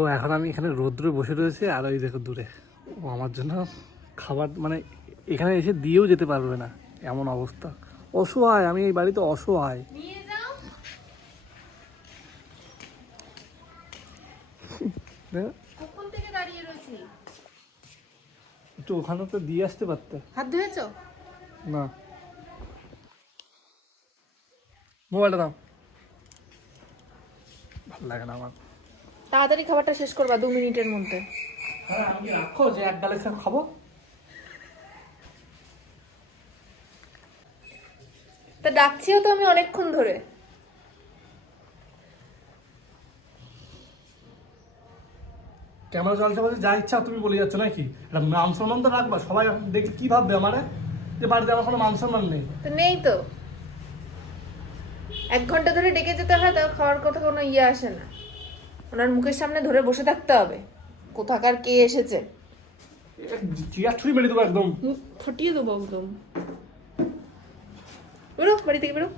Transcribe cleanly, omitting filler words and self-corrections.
তো এখন আমি এখানে রোদ্রে বসে রয়েছি, আর ওই দেখো দূরে ও আমার জন্য খাবার মানে এখানে এসে দিয়েও যেতে পারবে না, এমন অবস্থা। অসহায়, আমি এই বাড়িতে অসহায়। কখন থেকে দাঁড়িয়ে রয়েছি? একটু ওখানে তো দিয়ে আসতে পারতে। হাত ধুয়েছো? না, মোবাইলটা দাও, ভালো লাগে না আমার। তাড়াতাড়ি খাবারটা শেষ করবা 2 মিনিটের মধ্যে। হ্যাঁ, আমি কি রাখো যে এক ডালে খাবো? তা ডাকছিও তো আমি অনেকক্ষণ ধরে। ক্যামেরা চলছে বলছে যা ইচ্ছা তুমি বলে যাচ্ছ নাকি? এটা মান সম্মান তো রাখবা, সবাই দেখলে কি ভাববে আমারে, যে বাড়িতে আমার কোনো মান সম্মান নেই। তো নেই তো, 1 ঘন্টা ধরে ডেকে যেতে হয়, তাও খাওয়ার কথা কোনো ইয়ে আসে না। ওনার মুখের সামনে ধরে বসে থাকতে হবে, কোথাকার কে এসেছে। চিয়ার ছুরি মেরে দেবো একদম। মুখ ফটিয়ে দেবো একদম। বেরো বাড়ি থেকে, বেরো।